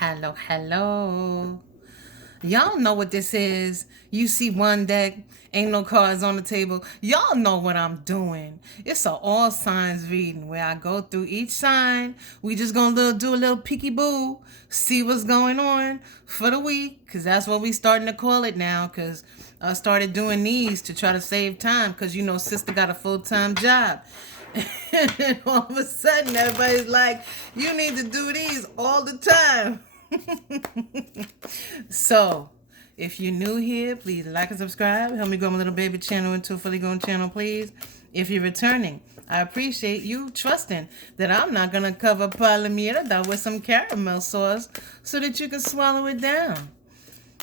Hello, hello. Y'all know what this is. You see one deck, ain't no cards on the table. Y'all know what I'm doing. It's a all signs reading where I go through each sign. We just gonna do a little peeky boo, see what's going on for the week, because that's what we starting to call it now, because I started doing these to try to save time, because you know sister got a full-time job. And then all of a sudden everybody's like, you need to do these all the time. So, if you're new here, please like and subscribe. Help me grow my little baby channel into a fully grown channel, please. If you're returning, I appreciate you trusting that I'm not going to cover palomierda with some caramel sauce so that you can swallow it down.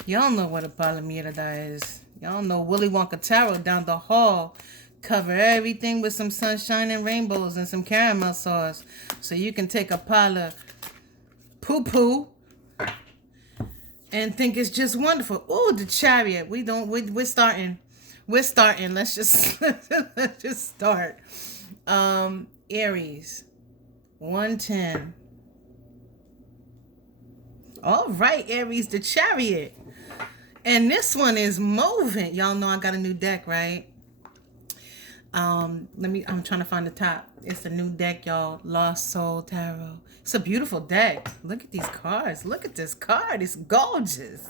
Y'all know what a palomierda is. Y'all know Willy Wonka Tarot down the hall cover everything with some sunshine and rainbows and some caramel sauce so you can take a pala poo-poo and think it's just wonderful. Oh, the Chariot. We're starting. Let's just let's just start. Aries 110. All right, Aries, the Chariot. And this one is moving. Y'all know I got a new deck, right? I'm trying to find the top. It's a new deck, y'all. Lost Soul Tarot. It's a beautiful deck. Look at these cards. Look at this card. It's gorgeous.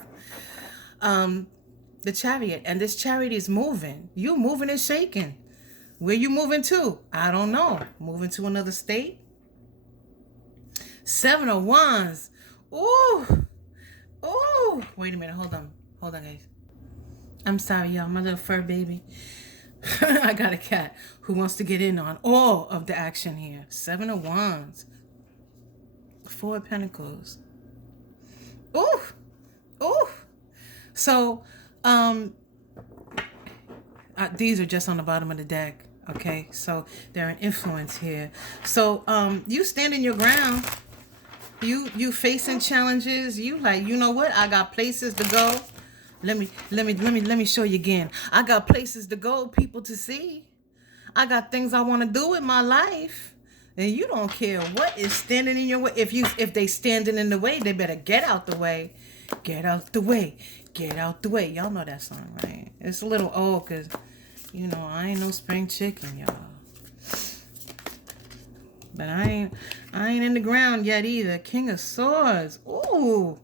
The Chariot. And this Chariot is moving. You moving and shaking. Where you moving to? I don't know. Moving to another state? Seven of Wands. Ooh. Ooh. Wait a minute. Hold on, guys. I'm sorry, y'all. My little fur baby. I got a cat who wants to get in on all of the action here. Seven of Wands. Four of Pentacles. Ooh. Ooh. So, these are just on the bottom of the deck. Okay. So they're an influence here. So, you standing your ground. You facing challenges. You like, you know what? I got places to go. Let me show you again. I got places to go, people to see. I got things I want to do in my life. And you don't care what is standing in your way. If they standing in the way, they better get out the way. Get out the way. Get out the way. Y'all know that song, right? It's a little old because, you know, I ain't no spring chicken, y'all. But I ain't in the ground yet either. King of Swords. Ooh.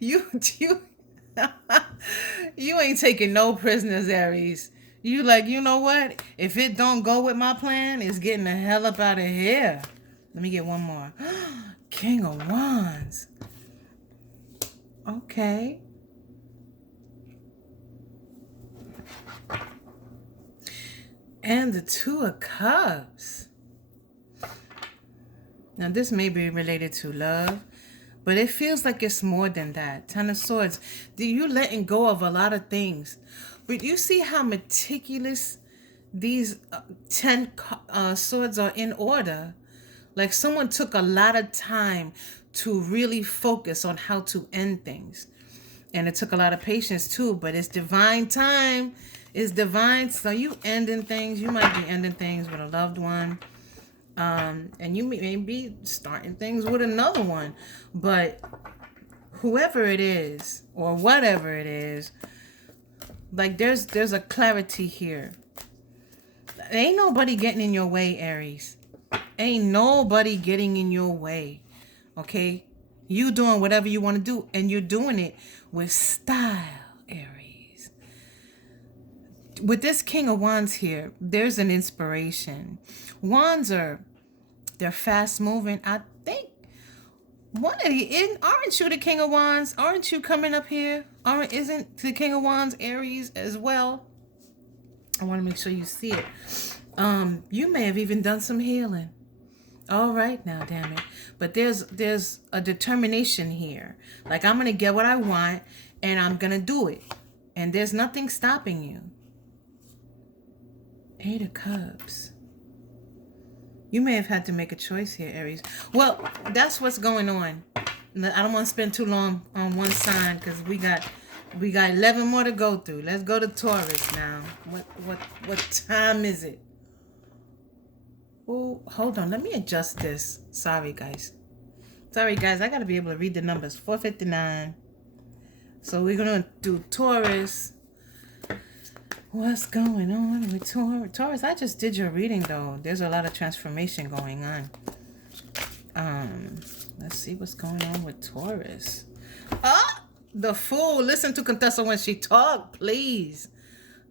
You ain't taking no prisoners, Aries. You like, you know what? If it don't go with my plan, it's getting the hell up out of here. Let me get one more. King of Wands. Okay. And the Two of Cups. Now, this may be related to love, but it feels like it's more than that. Ten of Swords. You letting go of a lot of things. But you see how meticulous these 10 swords are in order. Like someone took a lot of time to really focus on how to end things. And it took a lot of patience too, but it's divine time. It's divine. So you ending things. You might be ending things with a loved one. And you may be starting things with another one. But whoever it is, or whatever it is, like there's a clarity here. Ain't nobody getting in your way, Aries. Ain't nobody getting in your way. Okay? You doing whatever you want to do, and you're doing it with style, Aries. With this King of Wands here, there's an inspiration. Wands they're fast moving. I think aren't you the King of Wands? Aren't you coming up here? Isn't the King of Wands Aries as well? I want to make sure you see it. You may have even done some healing. All right now, damn it. But there's a determination here. Like, I'm gonna get what I want and I'm gonna do it. And there's nothing stopping you. Eight of Cups. You may have had to make a choice here, Aries. Well, that's what's going on. I don't want to spend too long on one sign because we got 11 more to go through. Let's go to Taurus now. What time is it? Oh, hold on. Let me adjust this. Sorry, guys. Sorry, guys. I got to be able to read the numbers. 459. So we're going to do Taurus. What's going on with Taurus? I just did your reading, though. There's a lot of transformation going on. Let's see what's going on with Taurus. Ah! The Fool. Listen to Contessa when she talk, please.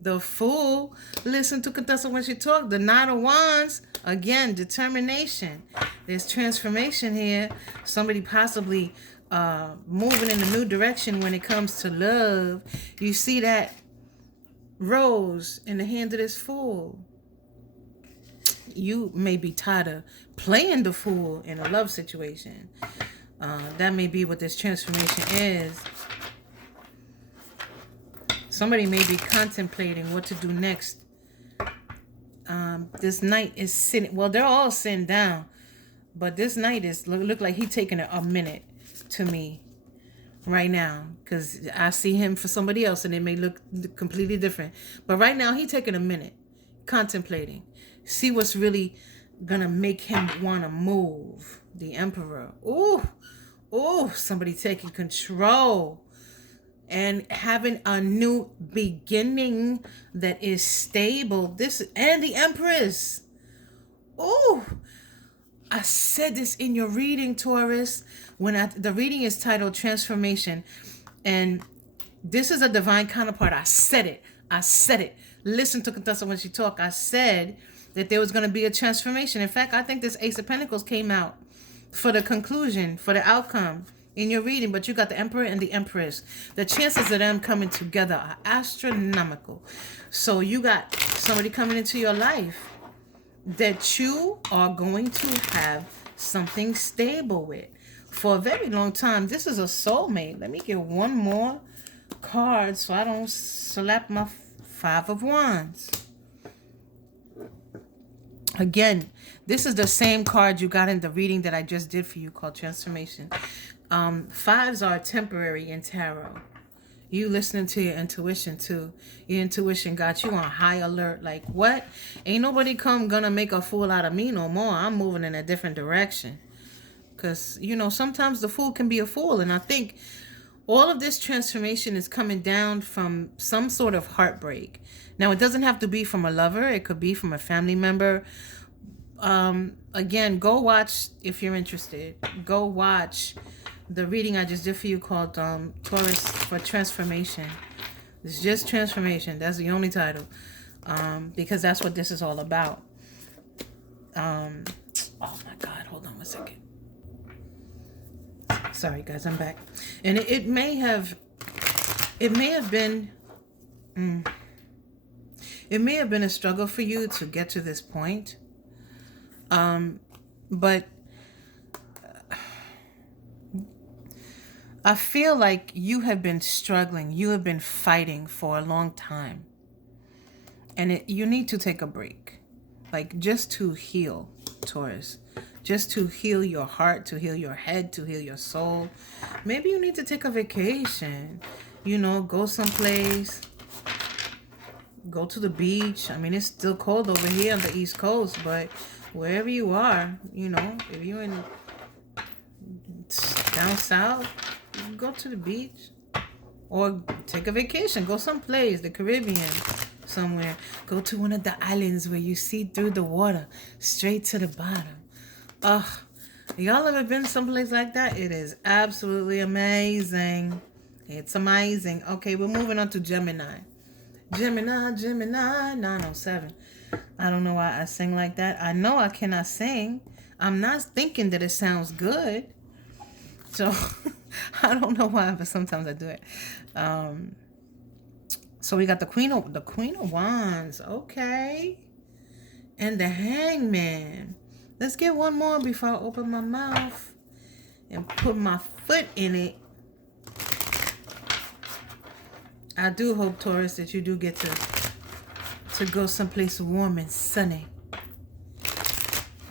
The Fool. Listen to Contessa when she talk. The Knight of Wands. Again, determination. There's transformation here. Somebody possibly moving in a new direction when it comes to love. You see that rose in the hand of this Fool. You may be tired of playing the fool in a love situation. That may be what this transformation is. Somebody may be contemplating what to do next. This Knight is sitting. Well, they're all sitting down, but this Knight is look like he's taking a minute to me right now, because I see him for somebody else and it may look completely different. But right now he's taking a minute, contemplating. See what's really gonna make him want to move. The Emperor. Ooh, somebody taking control and having a new beginning that is stable. This and the Empress. Ooh, I said this in your reading, Taurus. The reading is titled Transformation, and this is a divine counterpart. I said it. Listen to Contessa when she talk. I said that there was going to be a transformation. In fact, I think this Ace of Pentacles came out for the conclusion, for the outcome in your reading, but you got the Emperor and the Empress. The chances of them coming together are astronomical. So you got somebody coming into your life that you are going to have something stable with for a very long time. This is a soulmate. Let me get one more card so I don't slap my Five of Wands. Again, this is the same card you got in the reading that I just did for you called Transformation. Fives are temporary in tarot. You listening to your intuition too. Your intuition got you on high alert. Like, what? Ain't nobody gonna make a fool out of me no more. I'm moving in a different direction. Because, sometimes the fool can be a fool. And I think all of this transformation is coming down from some sort of heartbreak. Now, it doesn't have to be from a lover. It could be from a family member. Again, go watch, if you're interested, go watch the reading I just did for you called Taurus for Transformation. It's just transformation. That's the only title. Because that's what this is all about. Oh my God, hold on one second. Sorry guys, I'm back. And it may have been a struggle for you to get to this point. But I feel like you have been struggling. You have been fighting for a long time. And you need to take a break. Like, just to heal, Taurus. Just to heal your heart, to heal your head, to heal your soul. Maybe you need to take a vacation. Go someplace. Go to the beach. I mean, it's still cold over here on the East Coast, but wherever you are, if you're in down south, you can go to the beach or take a vacation. Go someplace, the Caribbean, somewhere. Go to one of the islands where you see through the water straight to the bottom. Y'all ever been someplace like that? It is absolutely amazing. It's amazing. Okay, we're moving on to Gemini. Gemini 907. I don't know why I sing like that. I know I cannot sing. I'm not thinking that it sounds good. So I don't know why, but sometimes I do it. So we got the Queen of Wands. Okay. And the Hangman. Let's get one more before I open my mouth and put my foot in it. I do hope, Taurus, that you do get to go someplace warm and sunny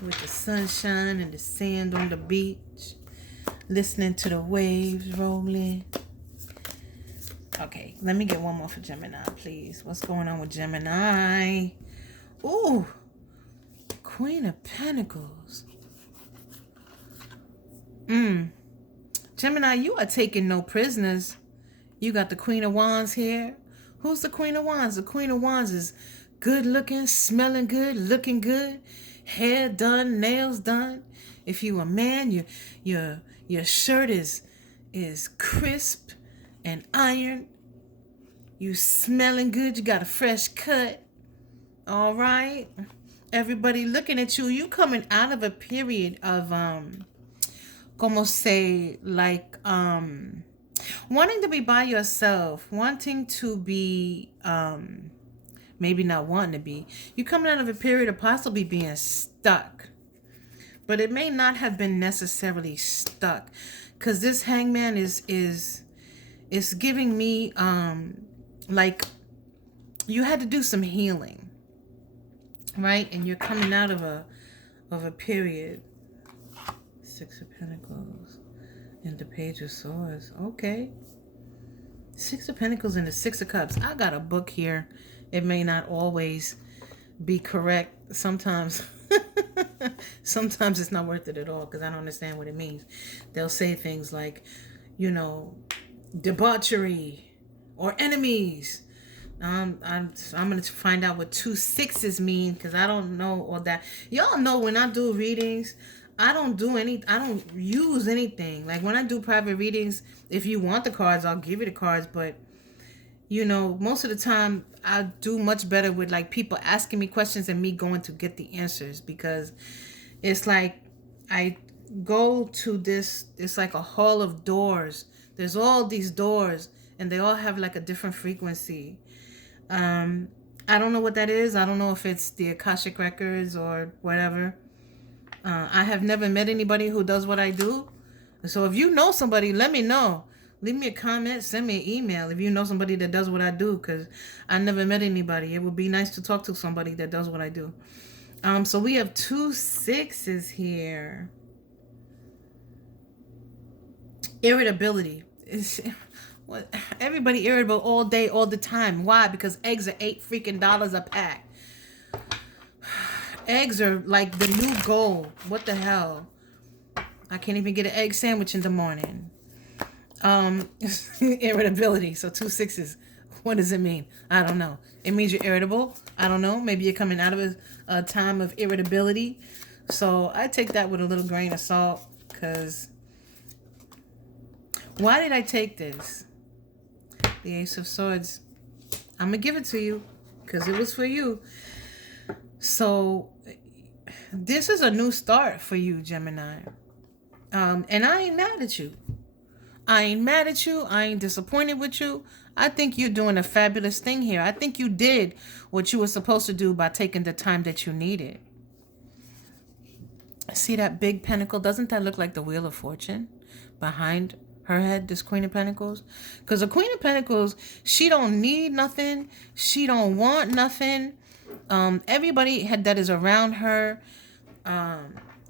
with the sunshine and the sand on the beach, listening to the waves rolling. Okay, let me get one more for Gemini, please. What's going on with Gemini? Ooh, Queen of Pentacles. Gemini, you are taking no prisoners. You got the Queen of Wands here. Who's the Queen of Wands? The Queen of Wands is good looking, smelling good, looking good, hair done, nails done. If you a man, your shirt is crisp and ironed. You smelling good. You got a fresh cut. All right. Everybody looking at you. You coming out of a period of como say, like wanting to be by yourself, wanting to be maybe not wanting to be. You coming out of a period of possibly being stuck. But it may not have been necessarily stuck, because this Hangman is giving me like you had to do some healing, right? And you're coming out of a period. Six of Pentacles and the Page of Swords. Okay. Six of Pentacles and the Six of Cups. I got a book here. It may not always be correct. Sometimes sometimes it's not worth it at all, because I don't understand what it means. They'll say things like, you know, debauchery or enemies. I'm going to find out what 2 6s mean, because I don't know all that. Y'all know when I do readings, I don't use anything. Like when I do private readings, if you want the cards, I'll give you the cards. But, you know, most of the time I do much better with like people asking me questions and me going to get the answers, because it's like I go to this, it's like a hall of doors. There's all these doors and they all have like a different frequency. I don't know what that is. I don't know if it's the Akashic Records or whatever. I have never met anybody who does what I do. So if you know somebody, let me know. Leave me a comment, send me an email if you know somebody that does what I do, because I never met anybody. It would be nice to talk to somebody that does what I do. So we have 2 6s here. Irritability. Everybody irritable all day, all the time. Why? Because eggs are $8 freaking a pack. Eggs are like the new gold. What the hell? I can't even get an egg sandwich in the morning. Irritability. So 2 6s. What does it mean? I don't know. It means you're irritable. I don't know. Maybe you're coming out of a time of irritability. So I take that with a little grain of salt, because why did I take this? The Ace of Swords. I'm going to give it to you because it was for you. So this is a new start for you, Gemini. And I ain't mad at you. I ain't mad at you. I ain't disappointed with you. I think you're doing a fabulous thing here. I think you did what you were supposed to do by taking the time that you needed. See that big pentacle? Doesn't that look like the Wheel of Fortune behind her head, this Queen of Pentacles? Because the Queen of Pentacles, she don't need nothing. She don't want nothing. Everybody that is around her,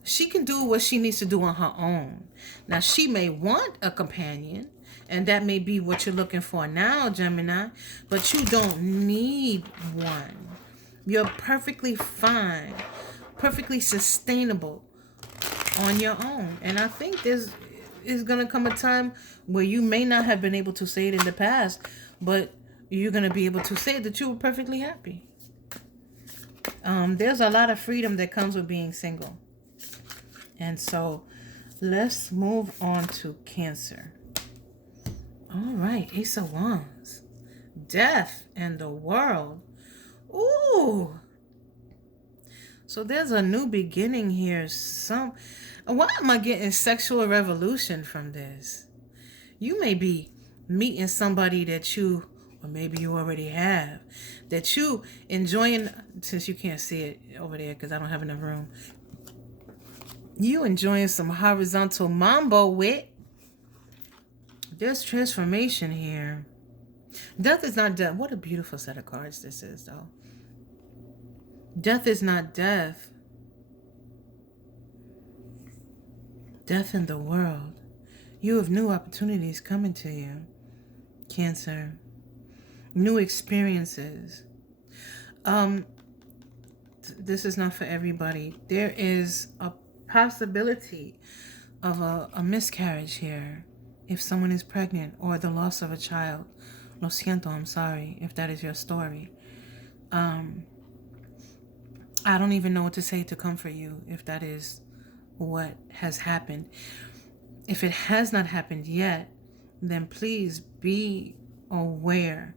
she can do what she needs to do on her own. Now, she may want a companion, and that may be what you're looking for now, Gemini, but you don't need one. You're perfectly fine, perfectly sustainable on your own. And I think there's going to come a time where you may not have been able to say it in the past, but you're going to be able to say that you were perfectly happy. There's a lot of freedom that comes with being single. And so let's move on to Cancer. All right, Ace of Wands. Death and the World. Ooh. So there's a new beginning here. Why am I getting sexual revolution from this? You may be meeting somebody that you, or maybe you already have, that you enjoying, since you can't see it over there because I don't have enough room. You enjoying some horizontal mambo with. There's transformation here. Death is not death. What a beautiful set of cards this is, though. Death is not death. Death in the world. You have new opportunities coming to you, Cancer. New experiences. This is not for everybody. There is a possibility of a miscarriage here. If someone is pregnant, or the loss of a child. Lo siento, I'm sorry if that is your story. I don't even know what to say to comfort you if that is what has happened. If it has not happened yet, then please be aware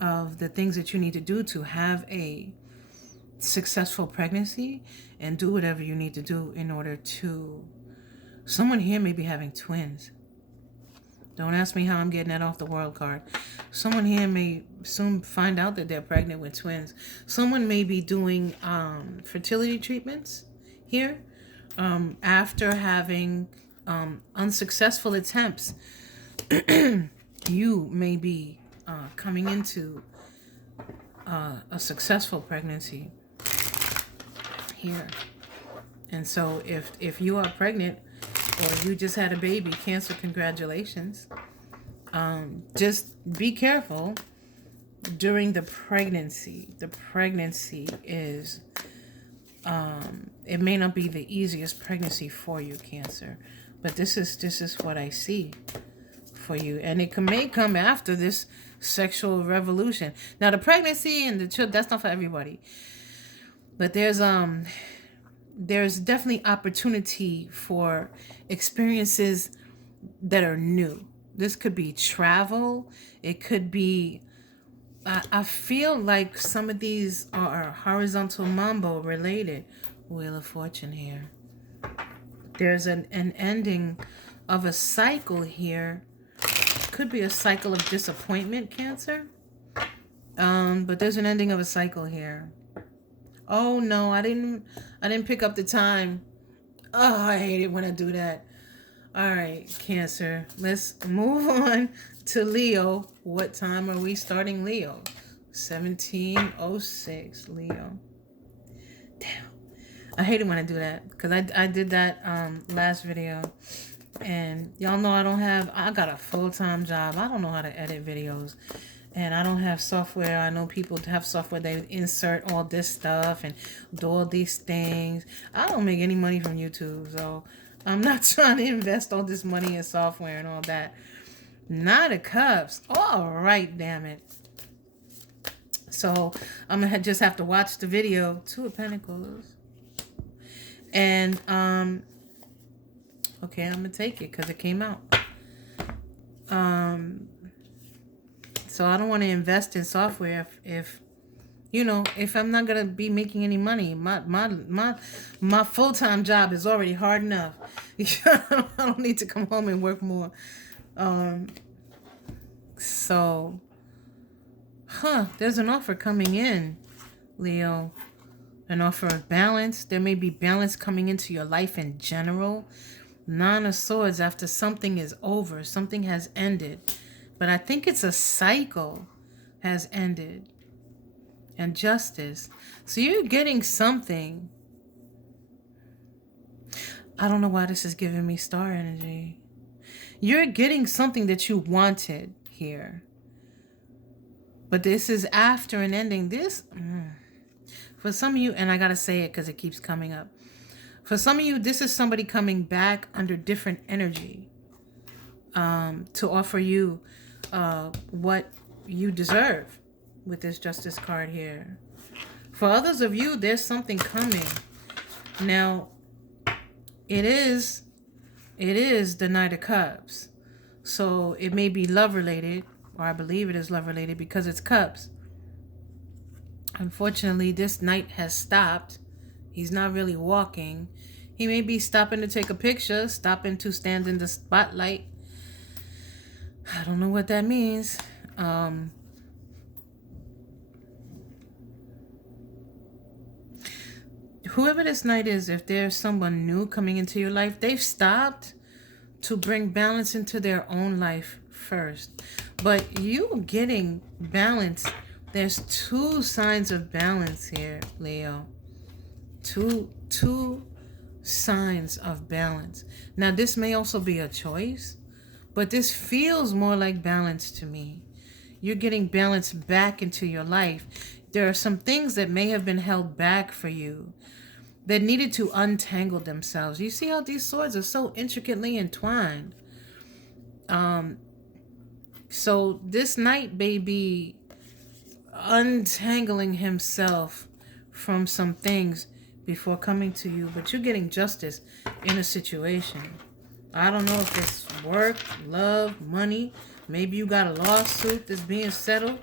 of the things that you need to do to have a successful pregnancy, and do whatever you need to do in order to... Someone here may be having twins. Don't ask me how I'm getting that off the world card. Someone here may soon find out that they're pregnant with twins. Someone may be doing fertility treatments here after having unsuccessful attempts. You may be coming into a successful pregnancy here. And so if you are pregnant, or you just had a baby, Cancer, congratulations. Just be careful during the pregnancy. The pregnancy is, it may not be the easiest pregnancy for you, Cancer, but this is what I see for you, and it may come after this sexual revolution. Now, the pregnancy and the children, that's not for everybody, but there's definitely opportunity for experiences that are new. This could be travel. It could be, I feel like some of these are horizontal mambo related. Wheel of Fortune here. There's an ending of a cycle here. Could be a cycle of disappointment, Cancer. But there's an ending of a cycle here. Oh no, I didn't pick up the time. Oh, I hate it when I do that. All right, Cancer. Let's move on to Leo. What time are we starting Leo? 17:06, Leo. Damn. I hate it when I do that, because I did that last video. And y'all know I got a full-time job. I don't know how to edit videos. And I don't have software. I know people have software. They insert all this stuff and do all these things. I don't make any money from YouTube. So I'm not trying to invest all this money in software and all that. Knight of Cups. All right, damn it. So I'm going to just have to watch the video. Two of Pentacles. And, okay, I'm going to take it because it came out. So I don't want to invest in software if I'm not going to be making any money. My full-time job is already hard enough. I don't need to come home and work more. There's an offer coming in, Leo. An offer of balance. There may be balance coming into your life in general. Nine of Swords, after something is over, something has ended. But I think it's a cycle has ended. And Justice. So you're getting something. I don't know why this is giving me star energy. You're getting something that you wanted here. But this is after an ending. For some of you, and I got to say it because it keeps coming up. For some of you, this is somebody coming back under different energy to offer you what you deserve with this Justice card here. For others of you, there's something coming. Now, it is the Knight of Cups. So it may be love related, or I believe it is love related because it's cups. Unfortunately, this knight has stopped. He's not really walking. He may be stopping to take a picture, stopping to stand in the spotlight. I don't know what that means. Whoever this knight is, if there's someone new coming into your life, they've stopped to bring balance into their own life first. But you getting balance, there's two signs of balance here, Leo. Two signs of balance. Now, this may also be a choice, but this feels more like balance to me. You're getting balance back into your life. There are some things that may have been held back for you. that needed to untangle themselves. You see how these swords are so intricately entwined. So this knight may be untangling himself from some things before coming to you, but you're getting justice in a situation. I don't know if it's work, love, money. Maybe you got a lawsuit that's being settled.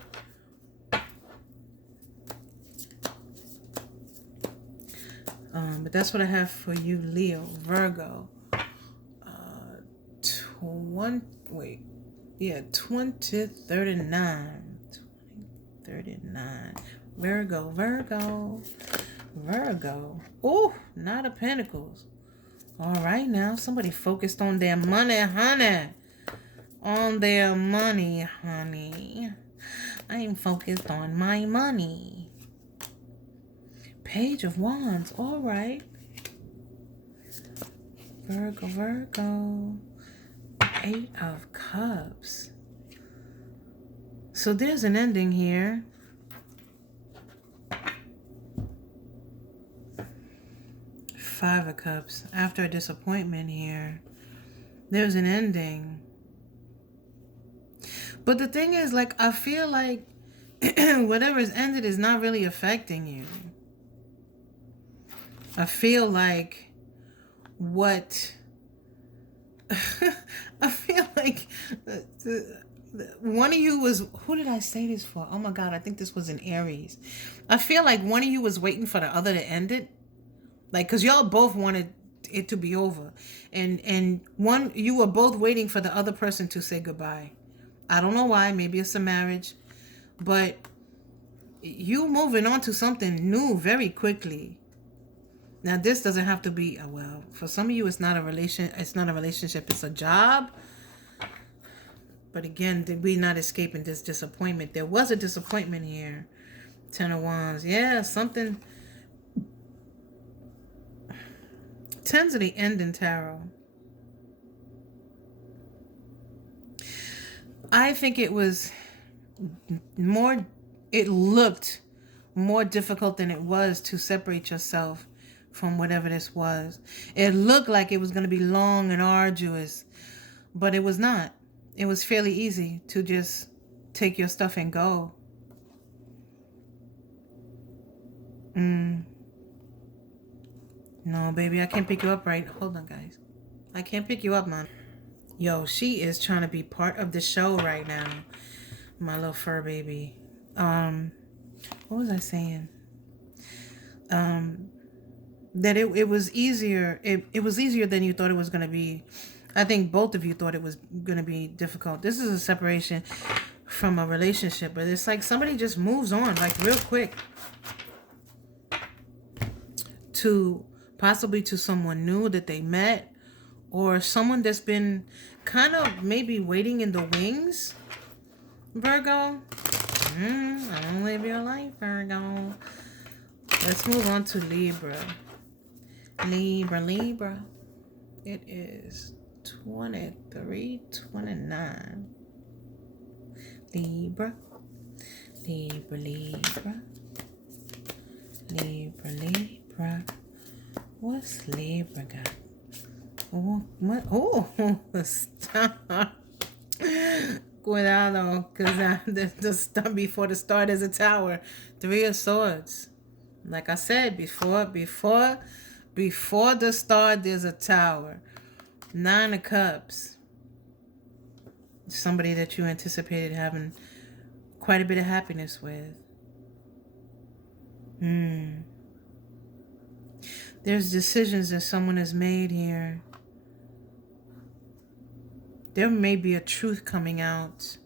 But that's what I have for you, Leo, Virgo. 2039. 2039. Virgo. Oh, Knight of Pentacles. All right now, somebody focused on their money, honey. On their money, honey. I'm focused on my money. Page of Wands. All right. Virgo. 8 of Cups. So there's an ending here. Five of Cups. After a disappointment here, there's an ending. But the thing is, like, I feel like whatever's ended is not really affecting you. I feel like I feel like one of you was, who did I say this for? Oh my God, I think this was an Aries. I feel like one of you was waiting for the other to end it. Like, because y'all both wanted it to be over. And you were both waiting for the other person to say goodbye. I don't know why. Maybe it's a marriage. But you moving on to something new very quickly. Now, this doesn't have to be, well, for some of you, it's not a relationship, it's a job. But again, we're not escaping this disappointment. There was a disappointment here. 10 of Wands. Yeah, something. 10's of the end in tarot. I think it was it looked more difficult than it was to separate yourself from whatever this was. It looked like it was going to be long and arduous, but it was not. It was fairly easy to just take your stuff and go. No, baby, I can't pick you up right. Hold on, guys. I can't pick you up, man. Yo, she is trying to be part of the show right now. My little fur baby. What was I saying? That it was easier. It was easier than you thought it was going to be. I think both of you thought it was going to be difficult. This is a separation from a relationship, but it's like somebody just moves on like real quick to possibly to someone new that they met, or someone that's been kind of maybe waiting in the wings. Virgo. I don't live your life, Virgo. Let's move on to Libra. Libra. It is 23:29. Libra. What's Libra got? Oh, what? Oh, stop. Cuidado, because the start before the start is a tower. 3 of Swords. Like I said before the start, there's a tower. 9 of Cups. Somebody that you anticipated having quite a bit of happiness with. There's decisions that someone has made here. There may be a truth coming out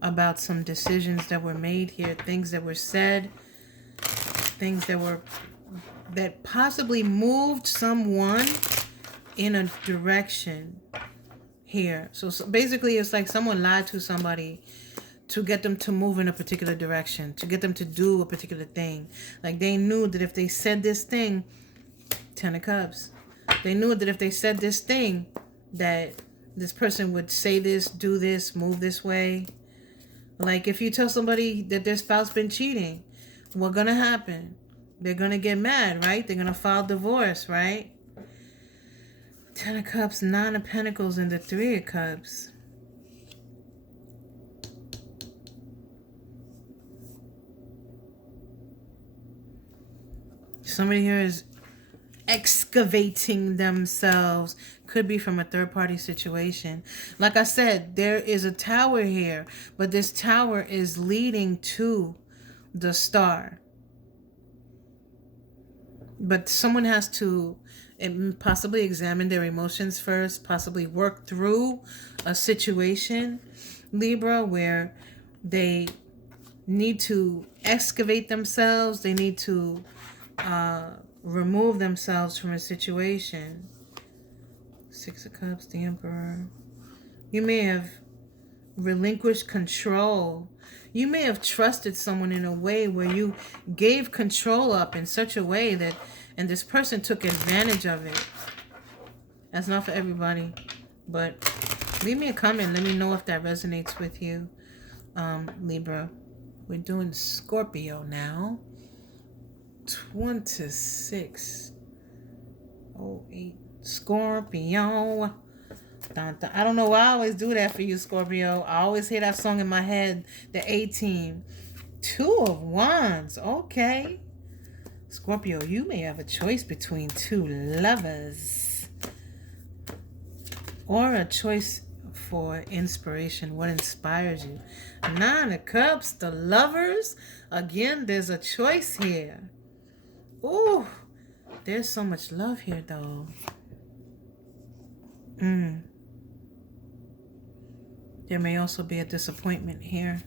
about some decisions that were made here, things that were said, things that possibly moved someone in a direction here. So basically it's like someone lied to somebody to get them to move in a particular direction, to get them to do a particular thing. Like they knew that if they said this thing, 10 of Cups, they knew that if they said this thing, that this person would say this, do this, move this way. Like if you tell somebody that their spouse been cheating, what's gonna happen? They're going to get mad, right? They're going to file divorce, right? 10 of Cups, 9 of Pentacles, and the 3 of Cups. Somebody here is excavating themselves. Could be from a third-party situation. Like I said, there is a tower here, but this tower is leading to the star. But someone has to possibly examine their emotions first, possibly work through a situation, Libra, where they need to excavate themselves. They need to remove themselves from a situation. 6 of Cups, the Emperor. You may have relinquished control. You may have trusted someone in a way where you gave control up in such a way that, and this person took advantage of it. That's not for everybody, but leave me a comment. Let me know if that resonates with you, Libra. We're doing Scorpio now. 26. 08. Scorpio. Dun, dun. I don't know why I always do that for you, Scorpio. I always hear that song in my head. The A-Team. 2 of Wands. Okay. Scorpio, you may have a choice between 2 lovers. Or a choice for inspiration. What inspires you? 9 of Cups. The lovers. Again, there's a choice here. Ooh. There's so much love here, though. There may also be a disappointment here.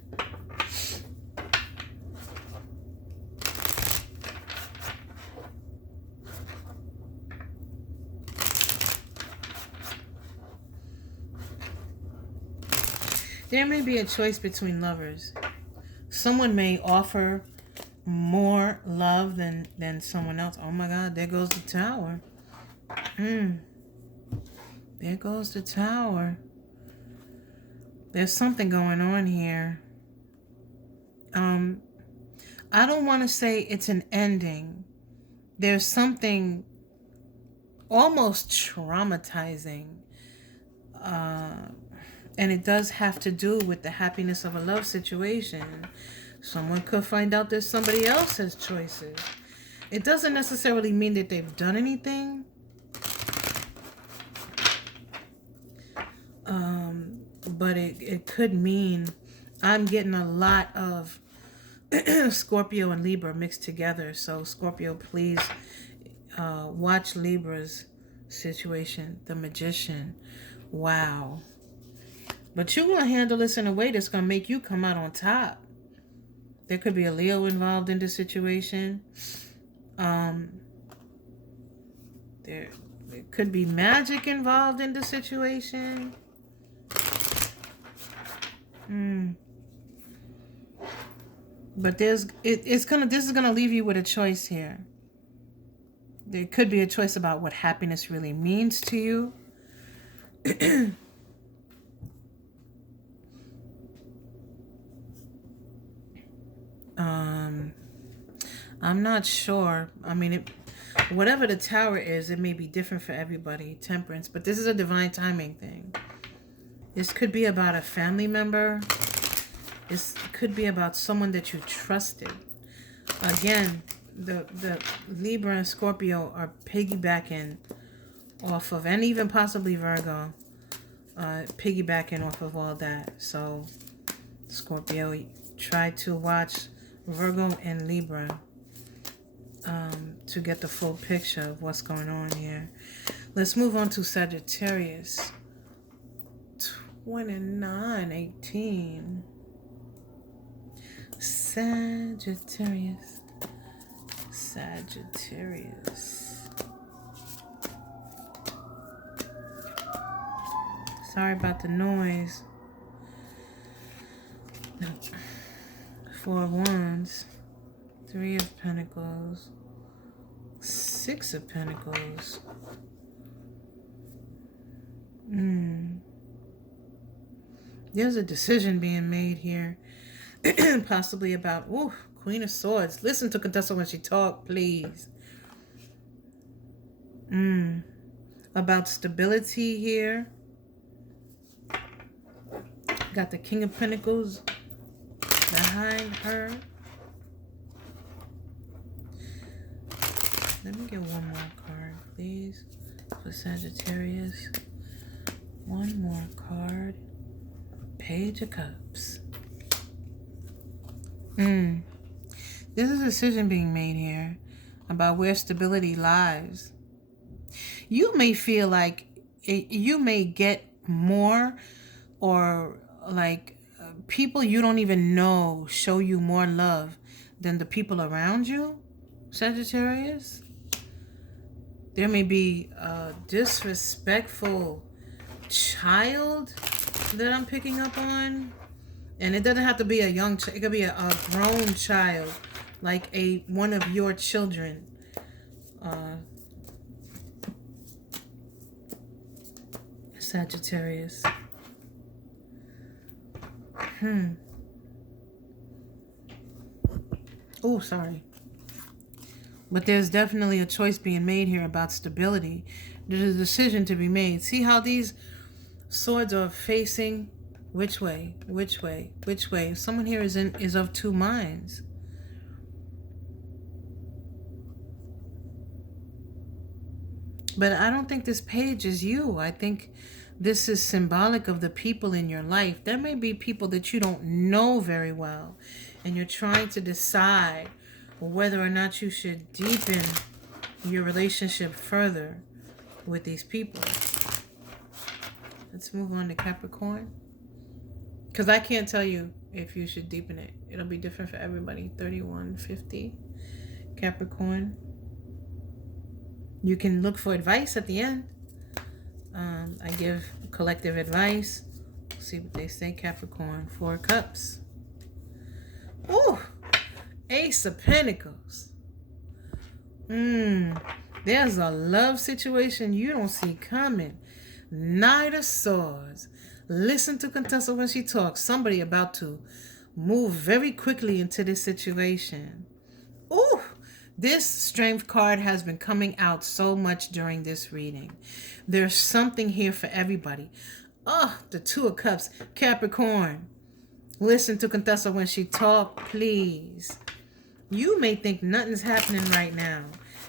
There may be a choice between lovers. Someone may offer more love than someone else. Oh my God, there goes the Tower. There goes the Tower. There's something going on here. I don't want to say it's an ending. There's something almost traumatizing. And it does have to do with the happiness of a love situation. Someone could find out that somebody else has choices. It doesn't necessarily mean that they've done anything. But it could mean, I'm getting a lot of Scorpio and Libra mixed together. So Scorpio, please watch Libra's situation. The Magician. Wow. But you're going to handle this in a way that's going to make you come out on top. There could be a Leo involved in this situation. There could be magic involved in the situation. But this is gonna leave you with a choice here. There could be a choice about what happiness really means to you. I'm not sure. I mean, whatever the Tower is, it may be different for everybody. Temperance, but this is a divine timing thing. This could be about a family member. This could be about someone that you trusted. Again, the Libra and Scorpio are piggybacking off of, and even possibly Virgo, piggybacking off of all that. So, Scorpio, try to watch Virgo and Libra to get the full picture of what's going on here. Let's move on to Sagittarius. 2918. Sagittarius. Sorry about the noise. No. 4 of Wands. 3 of Pentacles. 6 of Pentacles. There's a decision being made here. Possibly about Queen of Swords. Listen to Contessa when she talk, please. About stability here. Got the King of Pentacles behind her. Let me get one more card, please, for Sagittarius. One more card. Page of Cups. There's a decision being made here about where stability lies. You may feel like you may get more, or like people you don't even know show you more love than the people around you, Sagittarius. There may be a disrespectful child that I'm picking up on. And it doesn't have to be a young child. It could be a grown child, like one of your children. Sagittarius. Oh, sorry. But there's definitely a choice being made here about stability. There's a decision to be made. See how these swords are facing? Which way? Which way? Which way? Someone here is of two minds. But I don't think this page is you. I think this is symbolic of the people in your life. There may be people that you don't know very well, and you're trying to decide whether or not you should deepen your relationship further with these people. Let's move on to Capricorn. Because I can't tell you if you should deepen it. It'll be different for everybody. 3150. Capricorn. You can look for advice at the end. I give collective advice. See what they say. Capricorn. 4 cups. Ooh. Ace of Pentacles. There's a love situation you don't see coming. Knight of Swords. Listen to Contessa when she talks. Somebody about to move very quickly into this situation. Ooh. This strength card has been coming out so much during this reading. There's something here for everybody. Oh, the 2 of Cups. Capricorn. Listen to Contessa when she talks, please. You may think nothing's happening right now.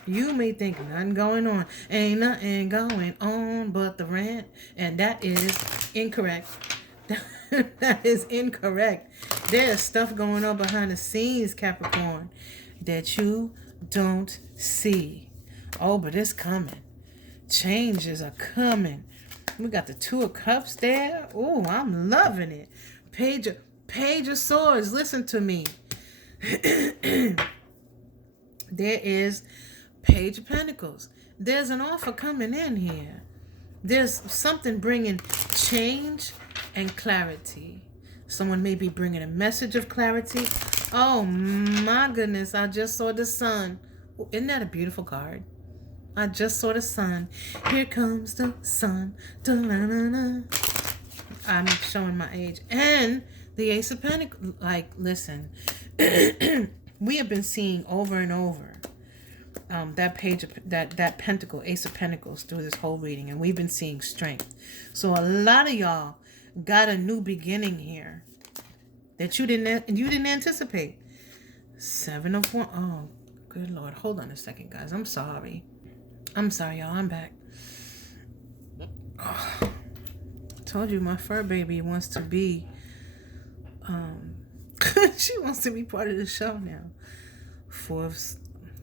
You may think nothing going on. Ain't nothing going on but the rent. And that is incorrect. That is incorrect. There's stuff going on behind the scenes, Capricorn, that you don't see. Oh, but it's coming. Changes are coming. We got the 2 of Cups there. Oh, I'm loving it. Page of Swords. Listen to me. There is Page of Pentacles. There's an offer coming in here. There's something bringing change and clarity. Someone may be bringing a message of clarity. Oh my goodness, I just saw the sun. Oh, isn't that a beautiful card? I just saw the sun. Here comes the sun. Da-na-na-na. I'm showing my age. And the Ace of Pentacles. Like, listen. We have been seeing over and over that page of that pentacle, Ace of Pentacles, through this whole reading, and we've been seeing strength. So a lot of y'all got a new beginning here that you didn't anticipate. 7 of Wands. Oh, good Lord. Hold on a second, guys. I'm sorry, y'all. I'm back. Oh, I told you my fur baby wants to be she wants to be part of the show now.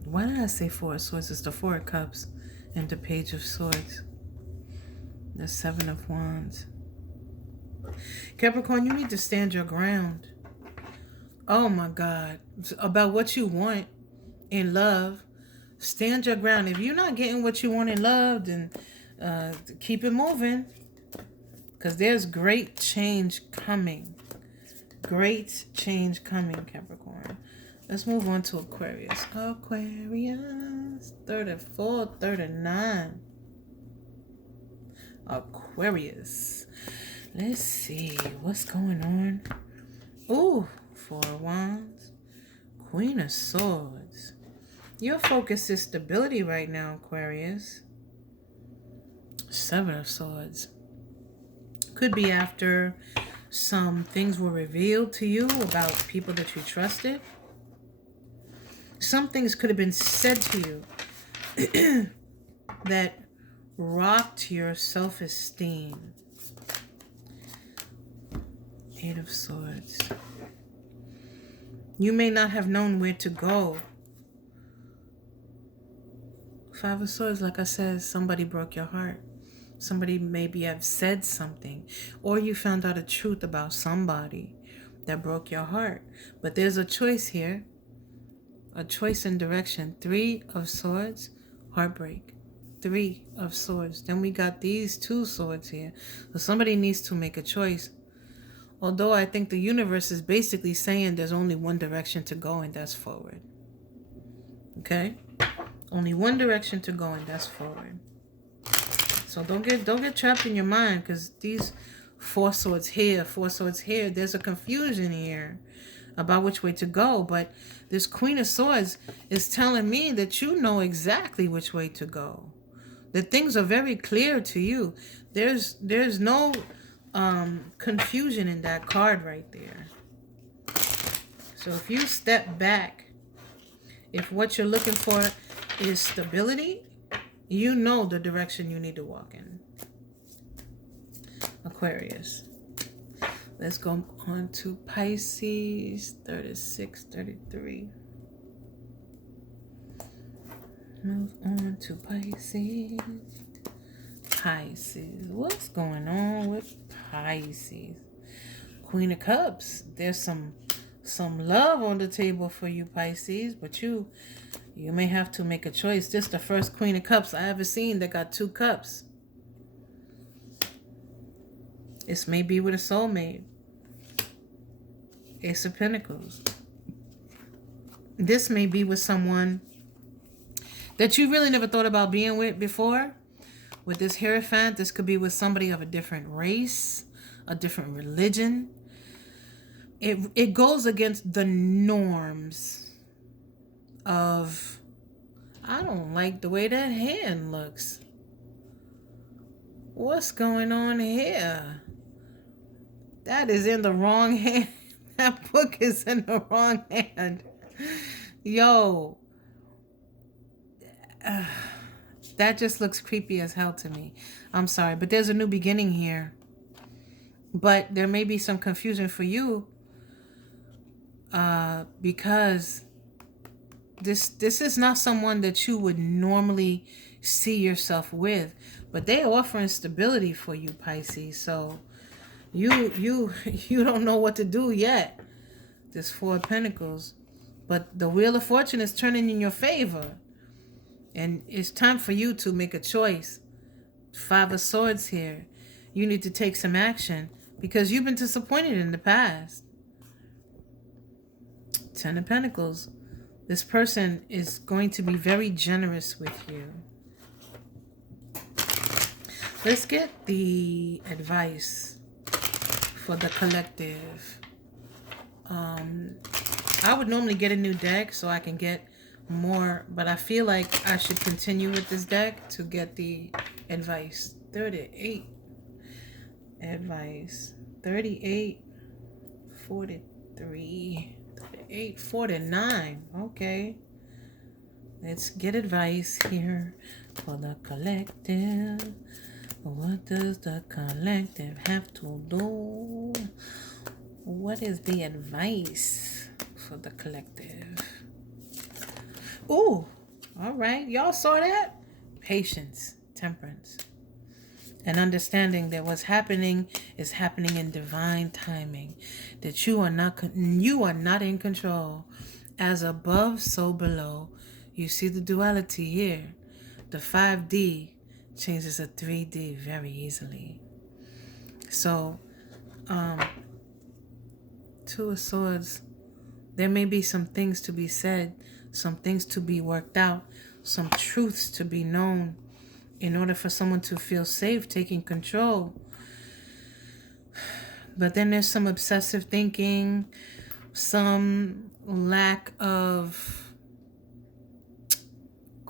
Why did I say 4 of Swords? It's the 4 of Cups and the Page of Swords. The 7 of Wands. Capricorn, you need to stand your ground. Oh my God. About what you want in love. Stand your ground. If you're not getting what you want in love, then keep it moving. Because there's great change coming. Great change coming, Capricorn. Let's move on to Aquarius. Aquarius. 34, 39. Aquarius. Let's see what's going on. Ooh, 4 of Wands. Queen of Swords. Your focus is stability right now, Aquarius. Seven of Swords. Could be after some things were revealed to you about people that you trusted. Some things could have been said to you that rocked your self-esteem. Eight of Swords. You may not have known where to go. Five of Swords, like I said, somebody broke your heart. Somebody maybe have said something, or you found out a truth about somebody that broke your heart. But there's a choice here, a choice in direction. Three of Swords, heartbreak. Three of Swords. Then we got these two swords here. So somebody needs to make a choice. Although I think the universe is basically saying there's only one direction to go, and that's forward. Okay? Only one direction to go, and that's forward. So don't get trapped in your mind, because these four swords here, there's a confusion here about which way to go. But this Queen of Swords is telling me that you know exactly which way to go. That things are very clear to you. There's no confusion in that card right there. So if you step back, if what you're looking for is stability, you know the direction you need to walk in. Aquarius. Let's go on to Pisces. 36, 33. Move on to Pisces. Pisces. What's going on with Pisces? Queen of Cups. There's some love on the table for you, Pisces, but you may have to make a choice. This is the first Queen of Cups I ever seen that got two cups. This may be with a soulmate. Ace of Pentacles. This may be with someone that you really never thought about being with before. With this Hierophant, this could be with somebody of a different race, a different religion. It goes against the norms of, I don't like the way that hand looks. What's going on here? That is in the wrong hand. That book is in the wrong hand. Yo. That just looks creepy as hell to me. I'm sorry, but there's a new beginning here. But there may be some confusion for you. Because this is not someone that you would normally see yourself with, but they're offering stability for you, Pisces. So you don't know what to do yet. This Four of Pentacles, but the Wheel of Fortune is turning in your favor, and it's time for you to make a choice. Five of Swords here. You need to take some action because you've been disappointed in the past. Ten of Pentacles. This person is going to be very generous with you. Let's get the advice for the collective. I would normally get a new deck so I can get more, but I feel like I should continue with this deck to get the advice. 38. Advice. 38. 43. 849. Okay, let's get advice here for the collective. What does the collective have to do? What is the advice for the collective? Ooh, all right, y'all saw that? Patience, temperance, and understanding that what's happening is happening in divine timing, that you are not in control. As above, so below. You see the duality here. The 5D changes to 3D very easily. So, Two of Swords, there may be some things to be said, some things to be worked out, some truths to be known, in order for someone to feel safe taking control. But then there's some obsessive thinking, some lack of,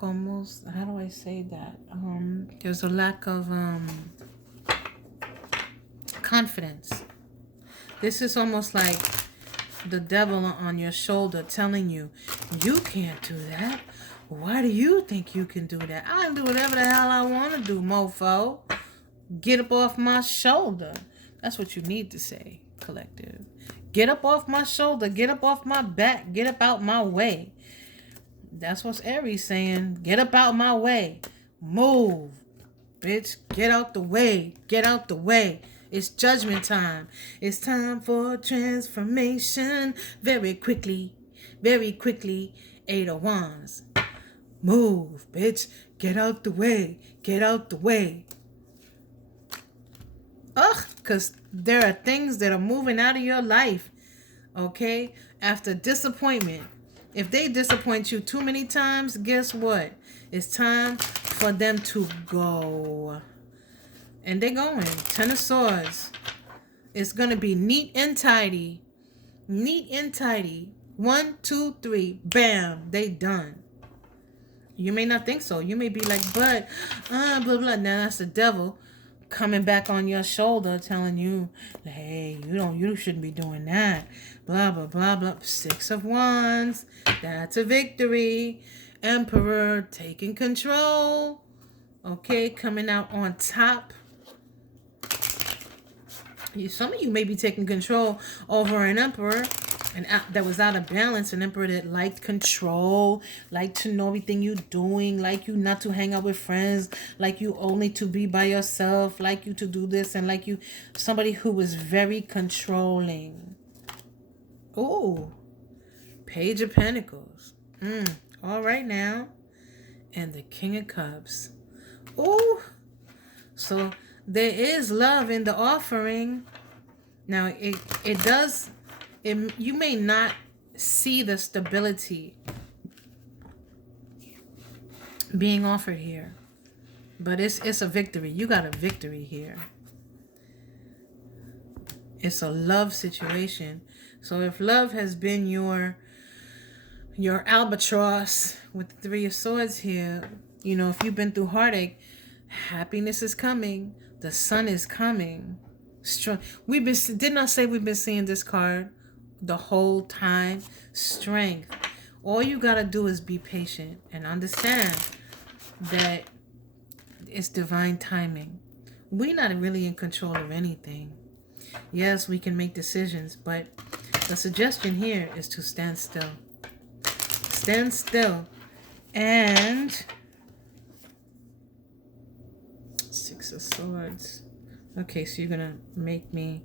how do I say that? There's a lack of confidence. This is almost like the devil on your shoulder telling you, you can't do that. Why do you think you can do that? I can do whatever the hell I want to do, mofo. Get up off my shoulder. That's what you need to say, collective. Get up off my shoulder. Get up off my back. Get up out my way. That's what Aries saying. Get up out my way. Move. Bitch, get out the way. Get out the way. It's judgment time. It's time for transformation. Very quickly. Very quickly. 8 of Wands. Move, bitch. Get out the way. Get out the way. Ugh, because there are things that are moving out of your life. Okay? After disappointment. If they disappoint you too many times, guess what? It's time for them to go. And they're going. 10 of Swords. It's going to be neat and tidy. Neat and tidy. 1, 2, 3. Bam. They done. You may not think so. You may be like, but, blah, blah. Now that's the devil coming back on your shoulder telling you, hey, you shouldn't be doing that. Blah, blah, blah, blah. 6 of Wands. That's a victory. Emperor taking control. Okay, coming out on top. Some of you may be taking control over an emperor that was out of balance, an emperor that liked control, liked to know everything you're doing, like you not to hang out with friends, like you only to be by yourself, like you to do this, and like you, somebody who was very controlling. Oh, Page of Pentacles. All right now. And the King of Cups. Oh, so there is love in the offering. Now, you may not see the stability being offered here, but it's a victory. You got a victory here. It's a love situation. So if love has been your albatross with the 3 of Swords here, if you've been through heartache, happiness is coming. The sun is coming. Strong. Didn't I say we've been seeing this card the whole time? Strength. All you got to do is be patient and understand that it's divine timing. We're not really in control of anything. Yes, we can make decisions, but the suggestion here is to stand still. Stand still. And 6 of Swords. Okay, so you're going to make me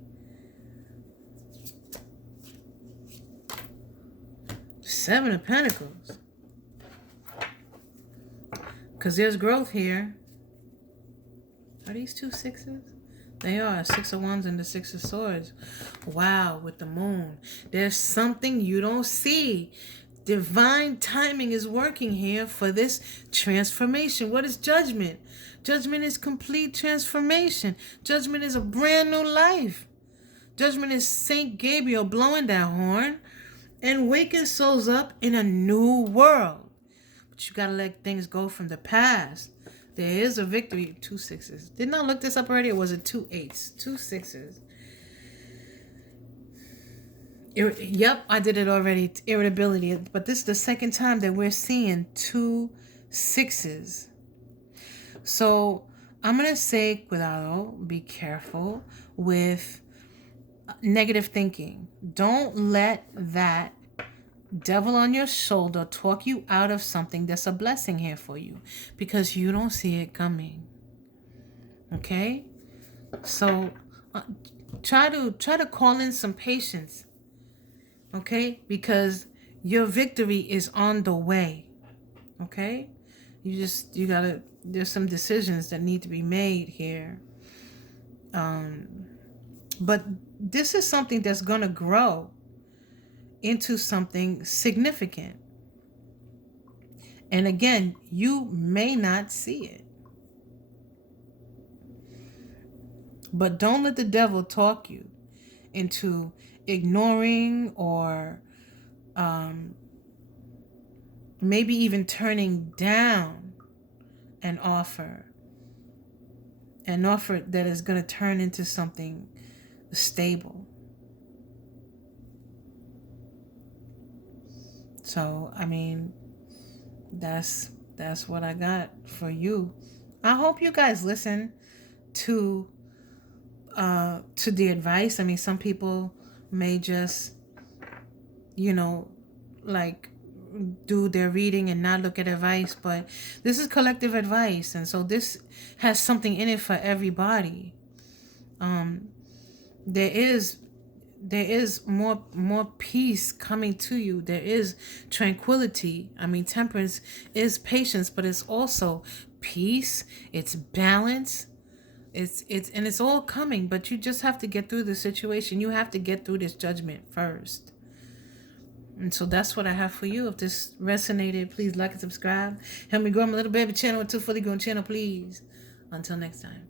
7 of Pentacles. Because there's growth here. Are these 2 sixes? They are. 6 of Wands and the 6 of Swords. Wow, with the moon. There's something you don't see. Divine timing is working here for this transformation. What is judgment? Judgment is complete transformation. Judgment is a brand new life. Judgment is Saint Gabriel blowing that horn and waking souls up in a new world. But you got to let things go from the past. There is a victory. 2 sixes. Didn't I look this up already, or was it 2 eights? 2 sixes. Yep, I did it already. Irritability. But this is the second time that we're seeing 2 sixes. So I'm going to say, cuidado, be careful with negative thinking. Don't let that devil on your shoulder talk you out of something that's a blessing here for you, because you don't see it coming. Okay? So try to call in some patience. Okay? Because your victory is on the way. Okay? You gotta, there's some decisions that need to be made here. But this is something that's gonna grow into something significant. And again, you may not see it. But don't let the devil talk you into ignoring or maybe even turning down an offer that is going to turn into something stable. So, I mean, that's what I got for you. I hope you guys listen to the advice. I mean, some people may just, like do their reading and not look at advice, but this is collective advice, and so this has something in it for everybody. There is more peace coming to you. There is tranquility. I mean, temperance is patience, but it's also peace. It's balance. It's all coming, but you just have to get through the situation. You have to get through this judgment first. And so that's what I have for you. If this resonated, please like and subscribe. Help me grow my little baby channel to fully grown channel, please. Until next time.